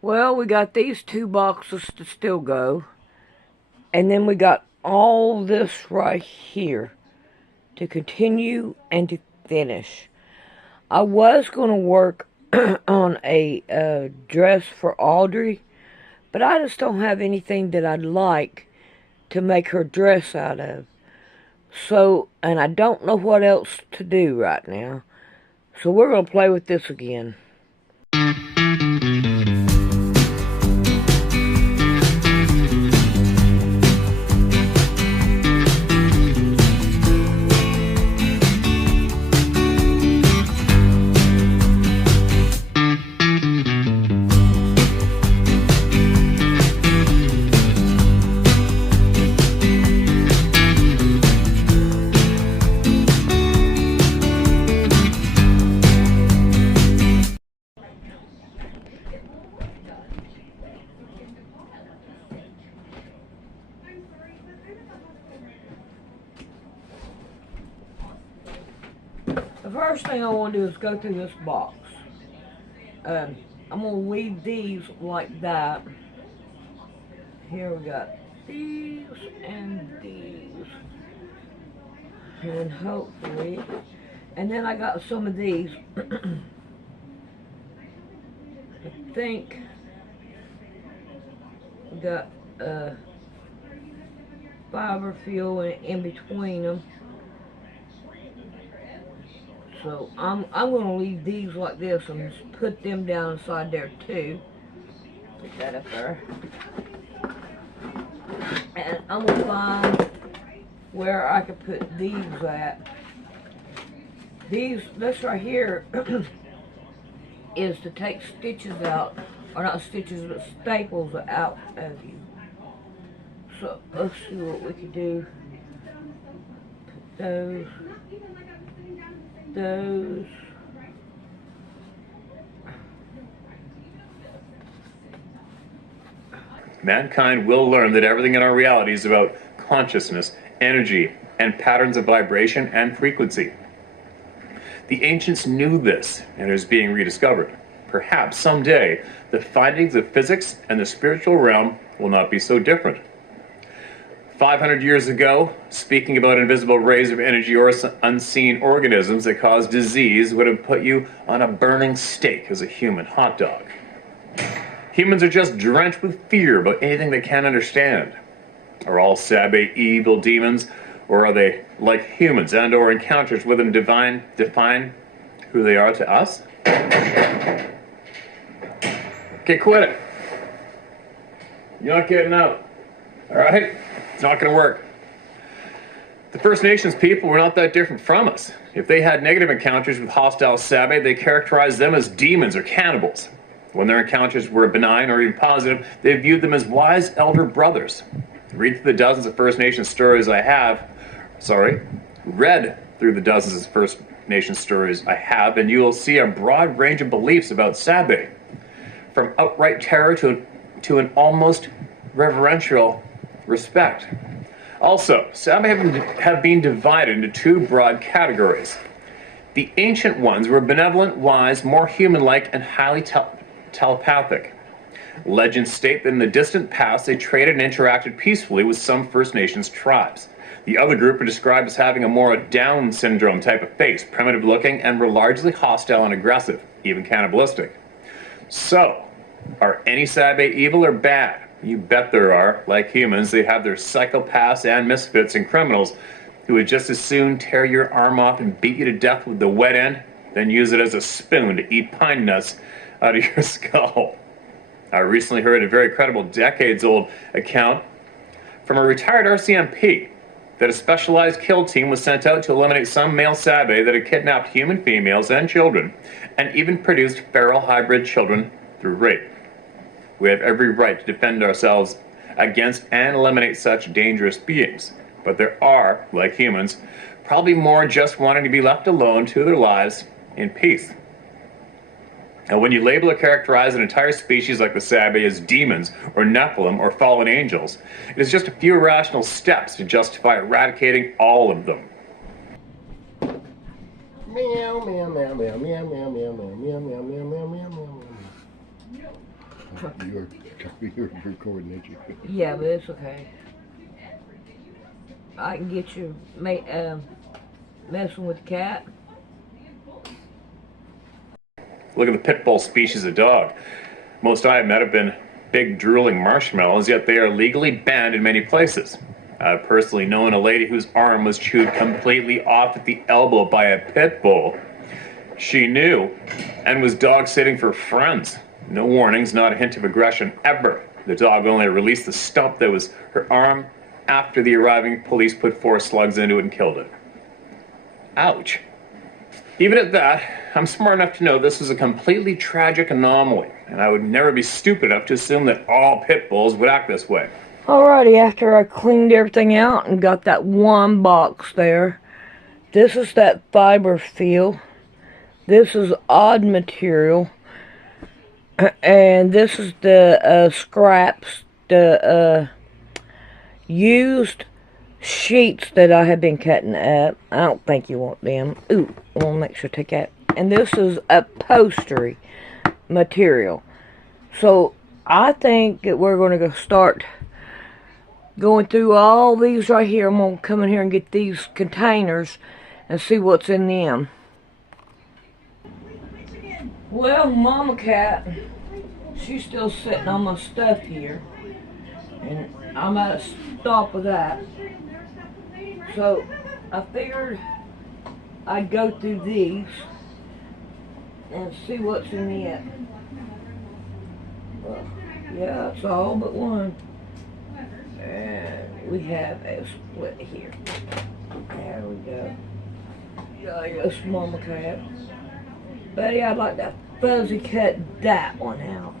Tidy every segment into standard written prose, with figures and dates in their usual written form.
Well, we got these two boxes to still go. And then we got all this right here to continue and to finish. I was going to work on a dress for Audrey, but I just don't have anything that I'd like to make her dress out of. So, and I don't know what else to do right now. So we're going to play with this again. The first thing I want to do is go through this box. I'm going to leave these like that. Here we got these and these. And hopefully, and then I got some of these. I think we got fiber feel in between them. So I'm going to leave these like this and just put them down inside there too. Put that up there. And I'm going to find where I could put these at. This right here is to take stitches out, or not stitches, but staples out of you. So let's see what we can do. Put those. Mankind will learn that everything in our reality is about consciousness, energy, and patterns of vibration and frequency. The ancients knew this, and it is being rediscovered. Perhaps someday, the findings of physics and the spiritual realm will not be so different. 500 years ago, speaking about invisible rays of energy or unseen organisms that cause disease would have put you on a burning stake as a human hot dog. Humans are just drenched with fear about anything they can't understand. Are all Sabe evil demons, or are they like humans, and or encounters with them define who they are to us? Okay, quit it. You're not getting out. Alright? It's not going to work. The First Nations people were not that different from us. If they had negative encounters with hostile Sabe, they characterized them as demons or cannibals. When their encounters were benign or even positive, they viewed them as wise elder brothers. Read through the dozens of First Nations stories I have, read through the dozens of First Nations stories I have, and you will see a broad range of beliefs about Sabe, from outright terror to an almost reverential respect. Also, Sabe have been divided into two broad categories. The ancient ones were benevolent, wise, more human-like, and highly telepathic. Legends state that in the distant past they traded and interacted peacefully with some First Nations tribes. The other group are described as having a more Down syndrome type of face, primitive looking, and were largely hostile and aggressive, even cannibalistic. So, are any Sabe evil or bad? You bet there are. Like humans, they have their psychopaths and misfits and criminals who would just as soon tear your arm off and beat you to death with the wet end, then use it as a spoon to eat pine nuts out of your skull. I recently heard a very credible decades-old account from a retired RCMP that a specialized kill team was sent out to eliminate some male Sabe that had kidnapped human females and children and even produced feral hybrid children through rape. We have every right to defend ourselves against and eliminate such dangerous beings. But there are, like humans, probably more just wanting to be left alone to their lives in peace. And when you label or characterize an entire species like the Sabe as demons or Nephilim or fallen angels, it is just a few irrational steps to justify eradicating all of them. Meow, meow, meow, meow, meow, meow, meow, meow, meow, meow, meow, meow, meow, meow. You're recording, ain't you? Yeah, but it's okay. I can get you messing with the cat. Look at the pit bull species of dog. Most I have met have been big drooling marshmallows, yet they are legally banned in many places. I've personally known a lady whose arm was chewed completely off at the elbow by a pit bull. She knew and was dog sitting for friends. No warnings, not a hint of aggression ever. The dog only released the stump that was her arm after the arriving police put 4 slugs into it and killed it. Ouch. Even at that, I'm smart enough to know this was a completely tragic anomaly, and I would never be stupid enough to assume that all pit bulls would act this way. Alrighty, after I cleaned everything out and got that one box there, this is that fiber feel. This is odd material. And this is the scraps, the used sheets that I have been cutting up. I don't think you want them. Ooh, I want to make sure to take that. And this is upholstery material. So I think that we're going to go start going through all these right here. I'm going to come in here and get these containers and see what's in them. Well, Mama Cat, she's still sitting on my stuff here, and I'm at a stop with that. So I figured I'd go through these and see what's in it. Well, yeah, it's all but one. And we have a split here. There we go. Yes, Mama Cat. Betty, I'd like to fuzzy cut that one out.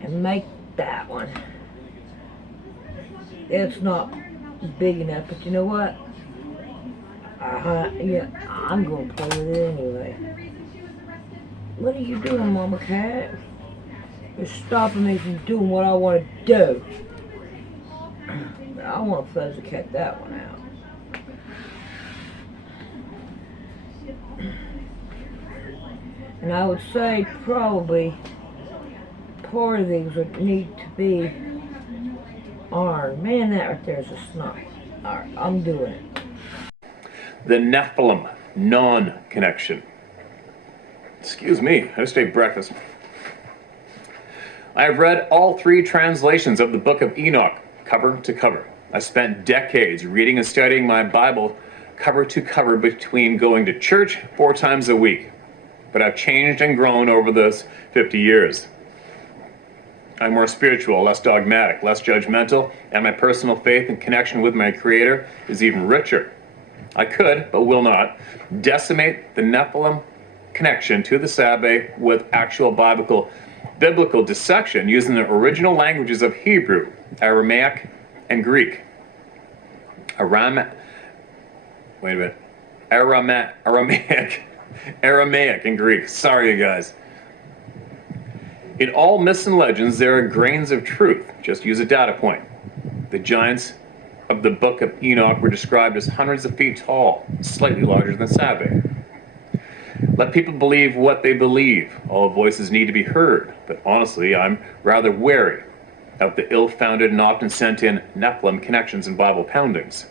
And make that one. It's not big enough, but you know what? Yeah, I'm going to play with it anyway. What are you doing, Mama Cat? You're stopping me from doing what I want to do. I want to fuzzy cut that one out. And I would say probably part of these would need to be iron. Man, that right there is a snipe. Alright, I'm doing it. The Nephilim non-connection. Excuse me, I just ate breakfast. I have read all 3 translations of the Book of Enoch, cover to cover. I spent decades reading and studying my Bible cover to cover between going to church 4 times a week. But I've changed and grown over those 50 years. I'm more spiritual, less dogmatic, less judgmental, and my personal faith and connection with my Creator is even richer. I could, but will not, decimate the Nephilim connection to the Sabbath with actual biblical dissection using the original languages of Hebrew, Aramaic, and Greek. Aramaic and Greek. Sorry, you guys. In all myths and legends, there are grains of truth. Just use a data point. The giants of the Book of Enoch were described as hundreds of feet tall, slightly larger than Sabbath. Let people believe what they believe. All voices need to be heard. But honestly, I'm rather wary of the ill-founded and often sent in Nephilim connections and Bible poundings.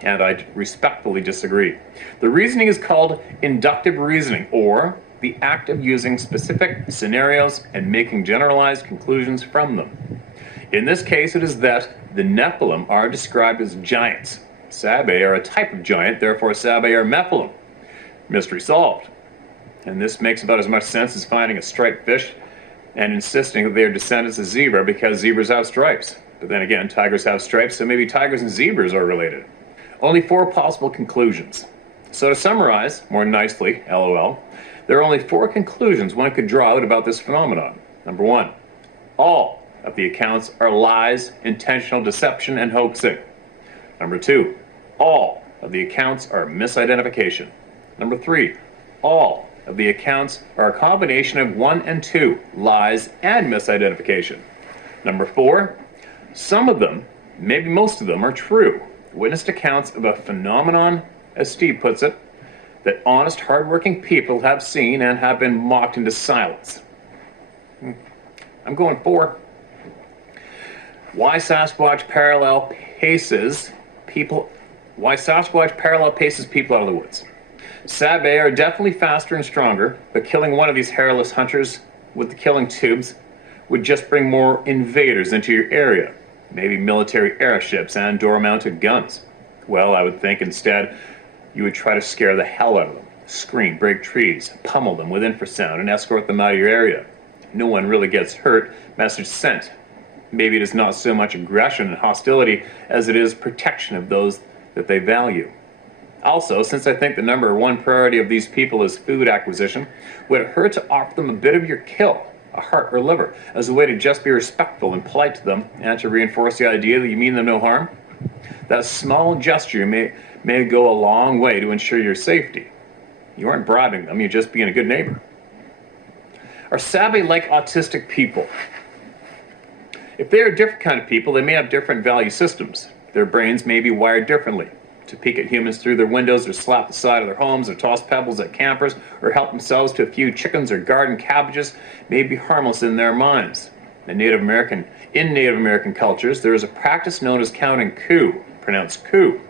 And I respectfully disagree. The reasoning is called inductive reasoning, or the act of using specific scenarios and making generalized conclusions from them. In this case, it is that the Nephilim are described as giants. Sabbae are a type of giant, therefore Sabbae are Nephilim. Mystery solved. And this makes about as much sense as finding a striped fish and insisting that they are descendants of zebra because zebras have stripes. But then again, tigers have stripes, so maybe tigers and zebras are related. Only 4 possible conclusions. So to summarize, more nicely, LOL, there are only 4 conclusions one could draw out about this phenomenon. Number 1, all of the accounts are lies, intentional deception, and hoaxing. Number 2, all of the accounts are misidentification. Number 3, all of the accounts are a combination of 1 and 2, lies and misidentification. Number 4, some of them, maybe most of them, are true. Witnessed accounts of a phenomenon, as Steve puts it, that honest, hardworking people have seen and have been mocked into silence. I'm going 4. Why Sasquatch parallel paces people out of the woods. Sabe are definitely faster and stronger, but killing one of these hairless hunters with the killing tubes would just bring more invaders into your area. Maybe military airships and door-mounted guns. Well, I would think instead you would try to scare the hell out of them. Scream, break trees, pummel them with infrasound, and escort them out of your area. No one really gets hurt, message sent. Maybe it is not so much aggression and hostility as it is protection of those that they value. Also, since I think the number one priority of these people is food acquisition, would it hurt to offer them a bit of your kill, a heart or liver, as a way to just be respectful and polite to them and to reinforce the idea that you mean them no harm? That small gesture may go a long way to ensure your safety. You aren't bribing them, you're just being a good neighbor. Are Sabe like autistic people? If they are a different kind of people, they may have different value systems. Their brains may be wired differently. To peek at humans through their windows, or slap the side of their homes, or toss pebbles at campers, or help themselves to a few chickens or garden cabbages may be harmless in their minds. In Native American cultures, there is a practice known as counting coup, pronounced coup.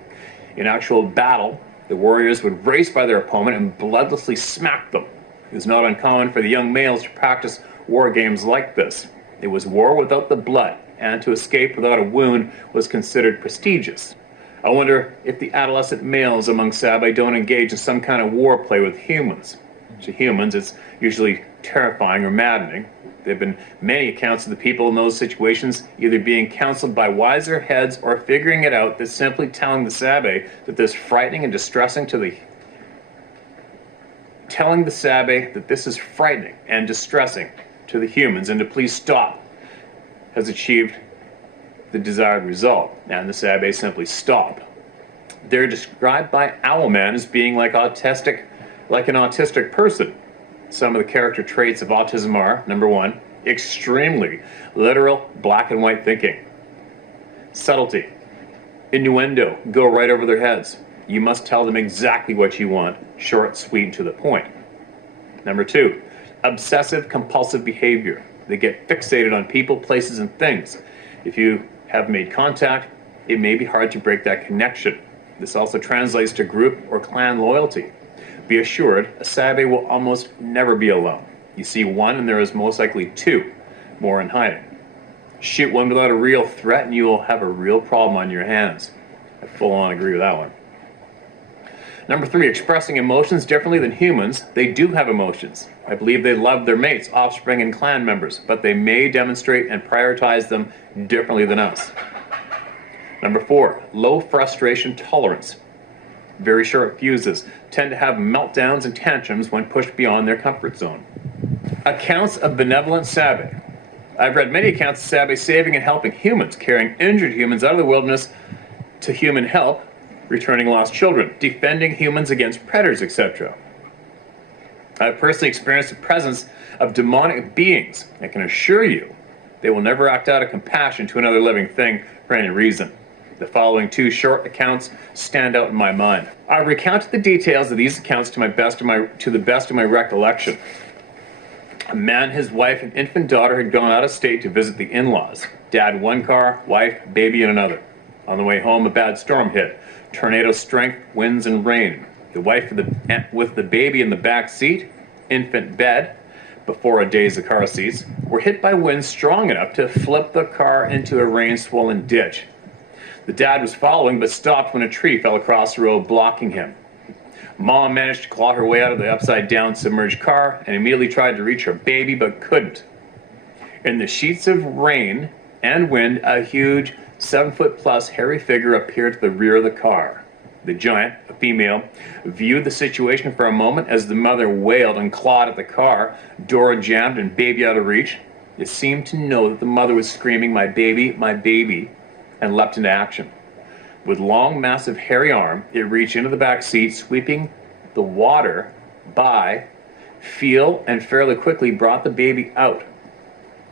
In actual battle, the warriors would race by their opponent and bloodlessly smack them. It was not uncommon for the young males to practice war games like this. It was war without the blood, and to escape without a wound was considered prestigious. I wonder if the adolescent males among Sabe don't engage in some kind of war play with humans. To humans, it's usually terrifying or maddening. There have been many accounts of the people in those situations either being counseled by wiser heads or figuring it out that simply telling the Sabe that this is frightening and distressing to the humans and to please stop has achieved the desired result, and the Sabe simply stop. They're described by Owlman as being like an autistic person. Some of the character traits of autism are, number 1, extremely literal black and white thinking. Subtlety. Innuendo, go right over their heads. You must tell them exactly what you want, short, sweet, and to the point. Number 2, obsessive compulsive behavior. They get fixated on people, places, and things. If you have made contact, it may be hard to break that connection. This also translates to group or clan loyalty. Be assured, a Sabe will almost never be alone. You see one and there is most likely 2 more in hiding. Shoot one without a real threat and you will have a real problem on your hands. I full on agree with that one. Number 3, expressing emotions differently than humans. They do have emotions. I believe they love their mates, offspring, and clan members, but they may demonstrate and prioritize them differently than us. Number 4, low frustration tolerance. Very short fuses, tend to have meltdowns and tantrums when pushed beyond their comfort zone. Accounts of benevolent Sabe. I've read many accounts of Sabe saving and helping humans, carrying injured humans out of the wilderness to human help, returning lost children, defending humans against predators, etc. I've personally experienced the presence of demonic beings. I can assure you they will never act out of compassion to another living thing for any reason. The following 2 short accounts stand out in my mind. I've recounted the details of these accounts to the best of my recollection. A man, his wife, and infant daughter had gone out of state to visit the in-laws. Dad 1 car, wife, baby in another. On the way home, a bad storm hit. Tornado strength, winds, and rain. The wife with the baby in the back seat, infant bed, before a daze of car seats, were hit by winds strong enough to flip the car into a rain-swollen ditch. The dad was following, but stopped when a tree fell across the road, blocking him. Mom managed to claw her way out of the upside-down submerged car and immediately tried to reach her baby, but couldn't. In the sheets of rain and wind, a huge 7-foot-plus hairy figure appeared to the rear of the car. The giant, a female, viewed the situation for a moment as the mother wailed and clawed at the car, door jammed and baby out of reach. It seemed to know that the mother was screaming, my baby, and leapt into action. With long, massive, hairy arm, it reached into the back seat, sweeping the water by, and fairly quickly brought the baby out.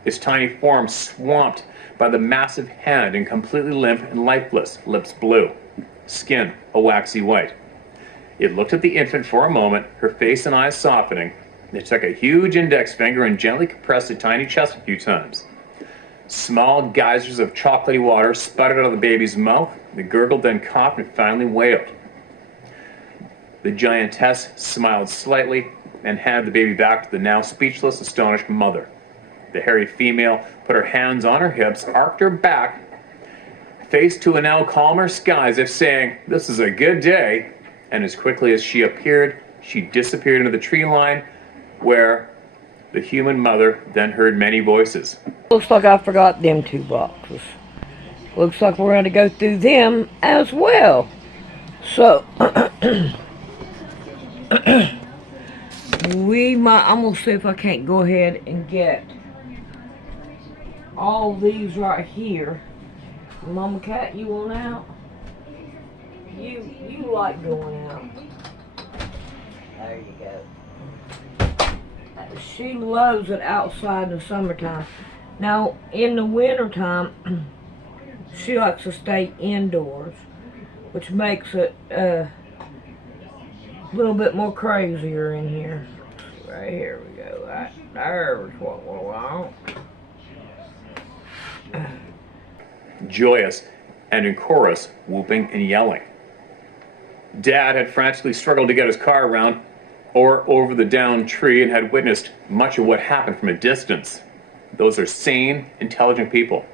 Its tiny form swamped by the massive hand and completely limp and lifeless, lips blue, skin a waxy white. It looked at the infant for a moment, her face and eyes softening. It took a huge index finger and gently compressed the tiny chest a few times. Small geysers of chocolatey water sputtered out of the baby's mouth. The gurgled, then coughed, and finally wailed. The giantess smiled slightly and handed the baby back to the now speechless, astonished mother. The hairy female put her hands on her hips, arched her back, face to a now calmer sky as if saying, "This is a good day," and as quickly as she appeared, she disappeared into the tree line where the human mother then heard many voices. Looks like I forgot them 2 boxes. Looks like we're going to go through them as well. So, I'm going to see if I can't go ahead and get all these right here. Mama Cat, you want out? You like going out. There you go. She loves it outside in the summertime. Now, in the wintertime, she likes to stay indoors, which makes it a little bit more crazier in here. Right here we go. Right there's what we want. Joyous, and in chorus, whooping and yelling. Dad had frantically struggled to get his car around or over the downed tree and had witnessed much of what happened from a distance. Those are sane, intelligent people.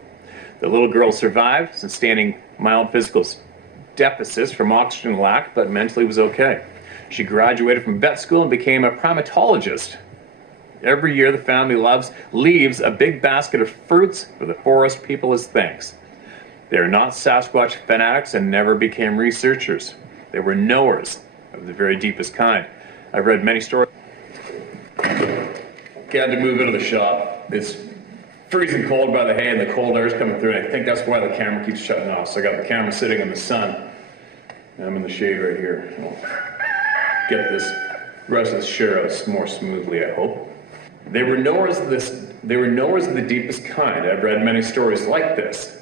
The little girl survived, sustaining mild physical deficits from oxygen lack, but mentally was okay. She graduated from vet school and became a primatologist. Every year, the family leaves a big basket of fruits for the forest people as thanks. They are not Sasquatch fanatics and never became researchers. They were knowers of the very deepest kind. I've read many stories. Had to move into the shop. It's freezing cold by the hay and the cold air is coming through, and I think that's why the camera keeps shutting off. So I got the camera sitting in the sun, and I'm in the shade right here. I'll get this rest of the share out more smoothly, I hope. They were knowers of the deepest kind. I've read many stories like this.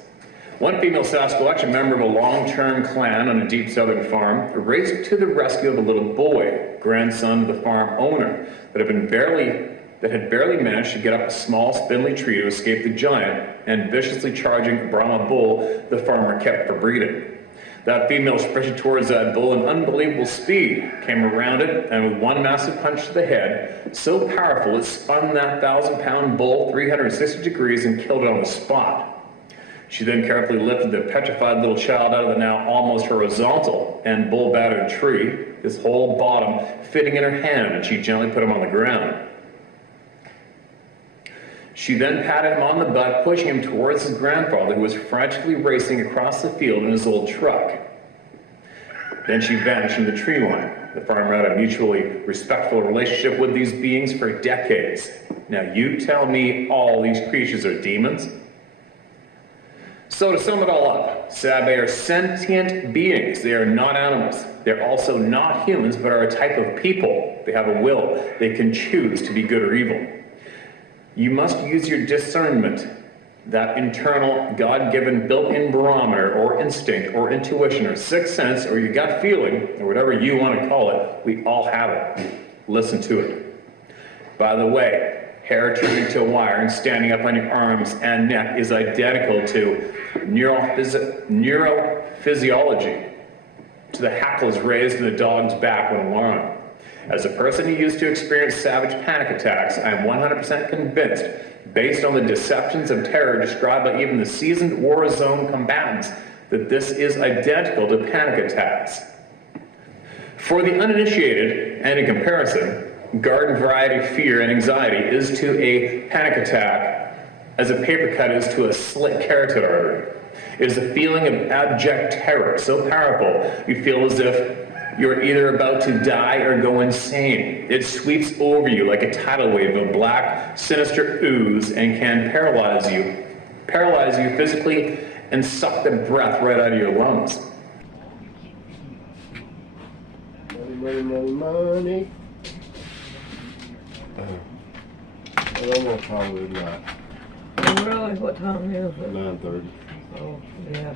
One female Sasquatch, a member of a long-term clan on a deep southern farm, raced to the rescue of a little boy, grandson of the farm owner, that had barely managed to get up a small, spindly tree to escape the giant and viciously charging a Brahma bull the farmer kept for breeding. That female sprinted towards that bull in unbelievable speed, came around it, and with one massive punch to the head, so powerful it spun that 1,000-pound bull 360 degrees and killed it on the spot. She then carefully lifted the petrified little child out of the now almost horizontal and bull-battered tree, his whole bottom fitting in her hand, and she gently put him on the ground. She then patted him on the butt, pushing him towards his grandfather, who was frantically racing across the field in his old truck. Then she vanished in the tree line. The farmer had a mutually respectful relationship with these beings for decades. Now you tell me all these creatures are demons? So to sum it all up, Sabe are sentient beings. They are not animals. They're also not humans, but are a type of people. They have a will. They can choose to be good or evil. You must use your discernment, that internal, God-given, built-in barometer, or instinct, or intuition, or sixth sense, or your gut feeling, or whatever you want to call it. We all have it. Listen to it. By the way, hair turning to a wire and standing up on your arms and neck is identical to neurophysiology, to the hackles raised in a dog's back when alarmed. As a person who used to experience savage panic attacks, I am 100% convinced, based on the deceptions of terror described by even the seasoned war zone combatants, that this is identical to panic attacks. For the uninitiated, and in comparison, garden variety fear and anxiety is to a panic attack as a paper cut is to a slit carotid artery. It is a feeling of abject terror, so powerful you feel as if you're either about to die or go insane. It sweeps over you like a tidal wave of black, sinister ooze and can paralyze you physically and suck the breath right out of your lungs. Money, money, money. I don't know how we're not. Really? What time is it? 9:30. Oh, yeah.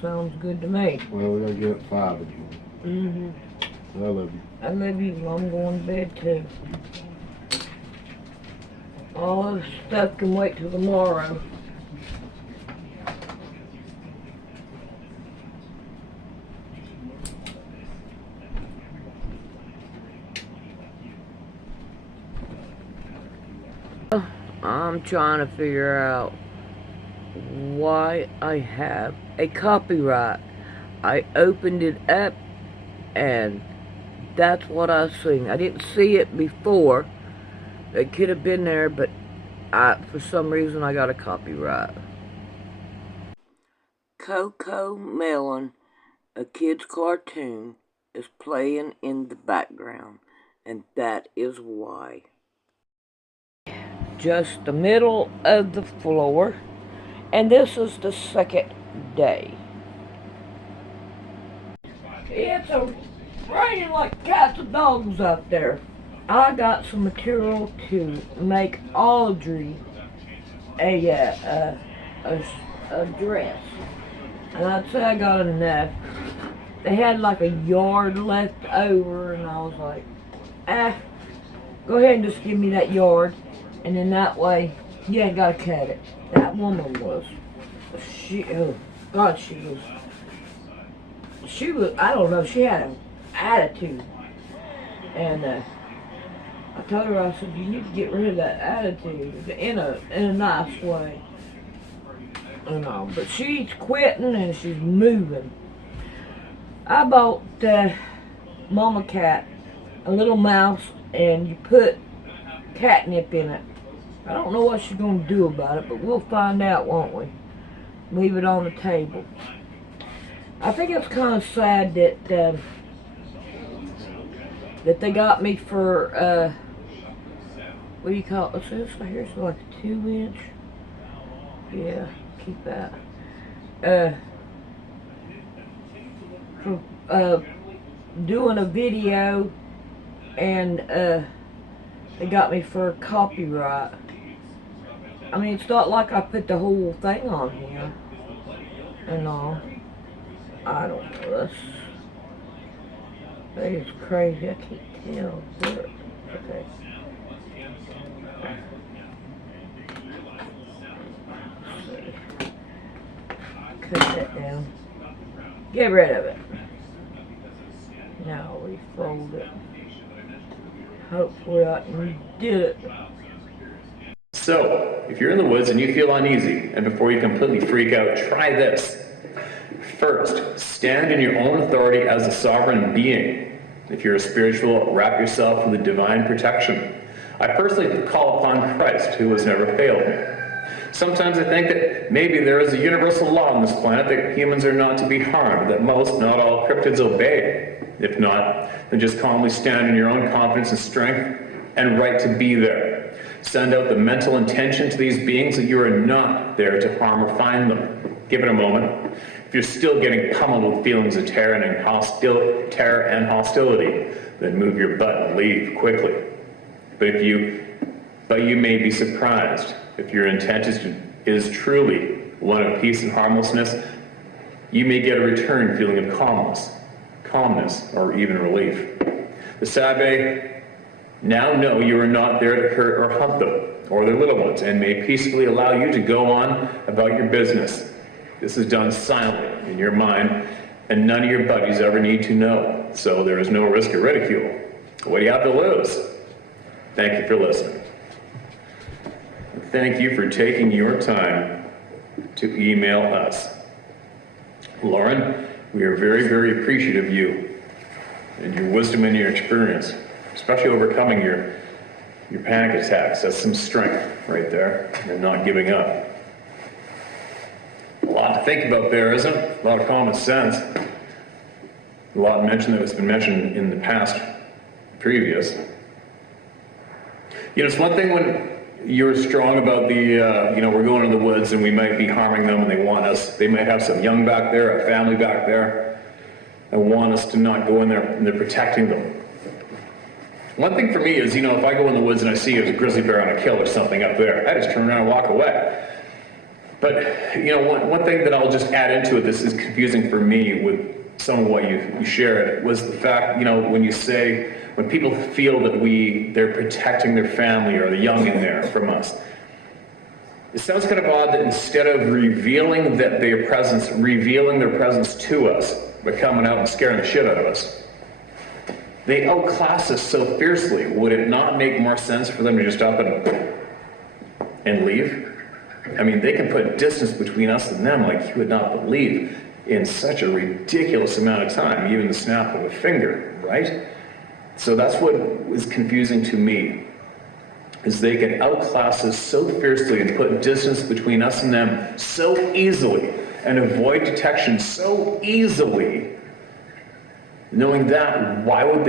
Sounds good to me. Well, we gotta get 5 of you. I love you. I love you. I'm going to bed too. All this stuff can wait till tomorrow. I'm trying to figure out why I have a copyright. I opened it up and that's what I seen. I didn't see it before. It could have been there, but for some reason I got a copyright. Coco Melon, a kid's cartoon, is playing in the background, and that is why. Just the middle of the floor, and this is the second day. It's raining like cats and dogs out there. I got some material to make Audrey a dress, and I'd say I got enough. They had like a yard left over, and I was like, go ahead and just give me that yard, and then that way you ain't gotta cut it. That woman was, oh God, she was, I don't know, she had an attitude, and I told her, I said, you need to get rid of that attitude in a nice way. And all, but she's quitting and she's moving. I bought Mama Cat a little mouse, and you put catnip in it. I don't know what she's gonna do about it, but we'll find out, won't we? Leave it on the table. I think it's kind of sad that that they got me for what do you call it? What's this right here? It's like a 2-inch. Yeah, keep that. For doing a video, and they got me for copyright. I mean, it's not like I put the whole thing on here and all. I don't know. That is crazy. I can't tell. Okay. Cut that down. Get rid of it. Now refold it. Hopefully I can do it. So, if you're in the woods and you feel uneasy, and before you completely freak out, try this. First, stand in your own authority as a sovereign being. If you're a spiritual, wrap yourself with a divine protection. I personally call upon Christ, who has never failed me. Sometimes I think that maybe there is a universal law on this planet that humans are not to be harmed, that most, not all, cryptids obey. If not, then just calmly stand in your own confidence and strength and right to be there. Send out the mental intention to these beings that you are not there to harm or find them. Give it a moment. If you're still getting pummeled with feelings of terror and hostility, then move your butt and leave quickly. But you may be surprised. If your intent is truly one of peace and harmlessness, you may get a return feeling of calmness, or even relief. The Sabe now know you are not there to hurt or hunt them, or their little ones, and may peacefully allow you to go on about your business. This is done silently in your mind, and none of your buddies ever need to know, so there is no risk of ridicule. What do you have to lose? Thank you for listening. Thank you for taking your time to email us. Lauren, we are very, very appreciative of you and your wisdom and your experience, especially overcoming your panic attacks. That's some strength right there, and not giving up. A lot to think about there, isn't it? A lot of common sense. A lot mentioned that has been mentioned in the past, previous. You know, it's one thing when you're strong about the, we're going to the woods and we might be harming them and they want us. They might have some young back there, a family back there, and want us to not go in there, and they're protecting them. One thing for me is, if I go in the woods and I see there's a grizzly bear on a kill or something up there, I just turn around and walk away. But, one thing that I'll just add into it, this is confusing for me with some of what you shared was the fact, you know, when people feel that they're protecting their family or the young in there from us. It sounds kind of odd that instead of revealing their presence to us by coming out and scaring the shit out of us, they outclass us so fiercely. Would it not make more sense for them to just up and leave? I mean, they can put distance between us and them like you would not believe in such a ridiculous amount of time, even the snap of a finger, right? So that's what was confusing to me, is they can outclass us so fiercely and put distance between us and them so easily and avoid detection so easily. Knowing that, why would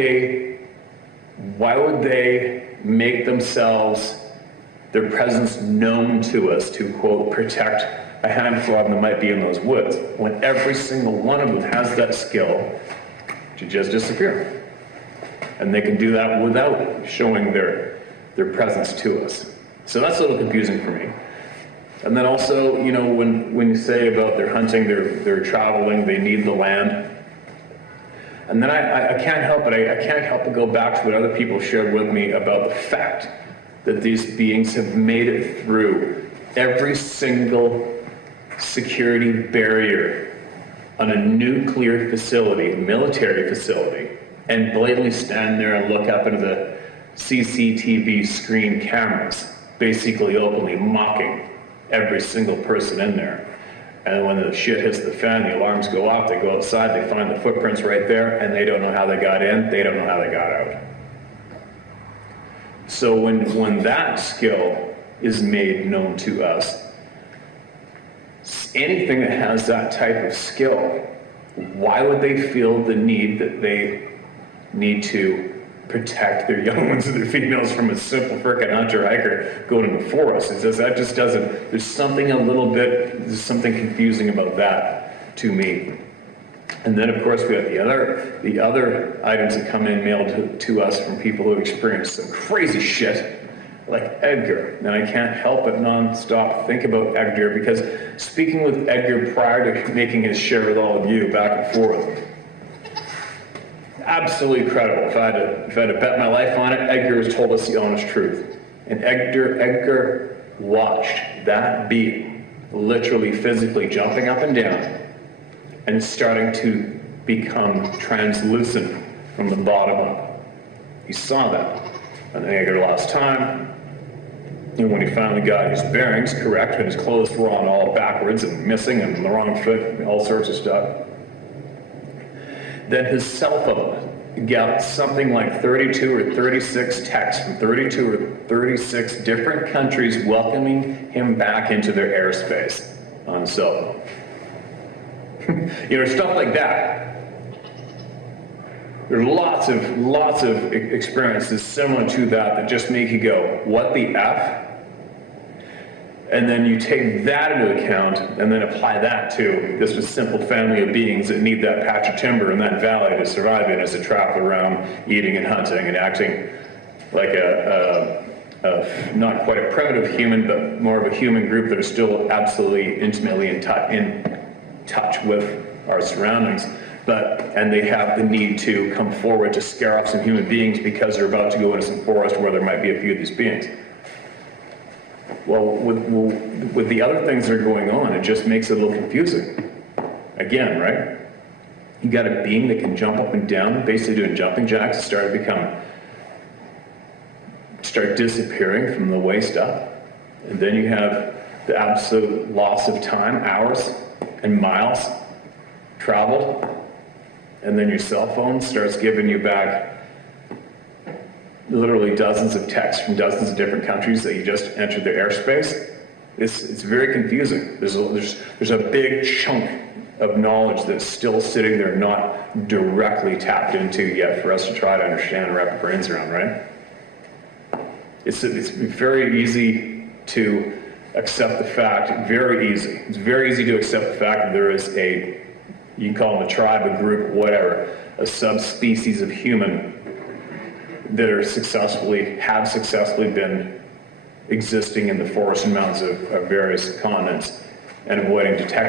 they make themselves, their presence known to us to, quote, protect a handful of them that might be in those woods, when every single one of them has that skill to just disappear? And they can do that without showing their presence to us. So that's a little confusing for me. And then also, you know, when you say about their hunting, they're traveling, they need the land. And then I can't help it. I can't help but go back to what other people shared with me about the fact that these beings have made it through every single security barrier on a nuclear facility, military facility, and blatantly stand there and look up into the CCTV screen cameras, basically openly mocking every single person in there. And when the shit hits the fan, the alarms go off, they go outside, they find the footprints right there, and they don't know how they got in, they don't know how they got out. So when that skill is made known to us, anything that has that type of skill, why would they feel the need that they need to protect their young ones and their females from a simple frickin' hunter hiker going in the forest? That just doesn't, there's something confusing about that to me. And then of course we have the other items that come in mailed to us from people who have experienced some crazy shit, like Edgar. And I can't help but non-stop think about Edgar, because speaking with Edgar prior to making his share with all of you back and forth, absolutely incredible. If I had to bet my life on it, Edgar has told us the honest truth. And Edgar watched that being literally physically jumping up and down and starting to become translucent from the bottom up. He saw that. And Edgar lost time. And when he finally got his bearings correct, and his clothes were on all backwards and missing and the wrong foot, and all sorts of stuff, then his cell phone got something like 32 or 36 texts from 32 or 36 different countries welcoming him back into their airspace on his cell phone. You know, stuff like that. There's lots of experiences similar to that just make you go, what the F? And then you take that into account and then apply that to this was simple family of beings that need that patch of timber in that valley to survive in as they travel around eating and hunting and acting like a not quite a primitive human, but more of a human group that are still absolutely intimately in touch with our surroundings. And they have the need to come forward to scare off some human beings because they're about to go into some forest where there might be a few of these beings. Well, with the other things that are going on, it just makes it a little confusing. Again, right? You got a being that can jump up and down, basically doing jumping jacks, start disappearing from the waist up. And then you have the absolute loss of time, hours and miles traveled. And then your cell phone starts giving you back literally dozens of texts from dozens of different countries that you just entered their airspace. It's very confusing. There's a big chunk of knowledge that's still sitting there not directly tapped into yet for us to try to understand and wrap our brains around, right? It's very easy to accept the fact, it's very easy to accept the fact that there is you can call them a tribe, a group, whatever, a subspecies of human that have successfully been existing in the forests and mountains of various continents and avoiding detection.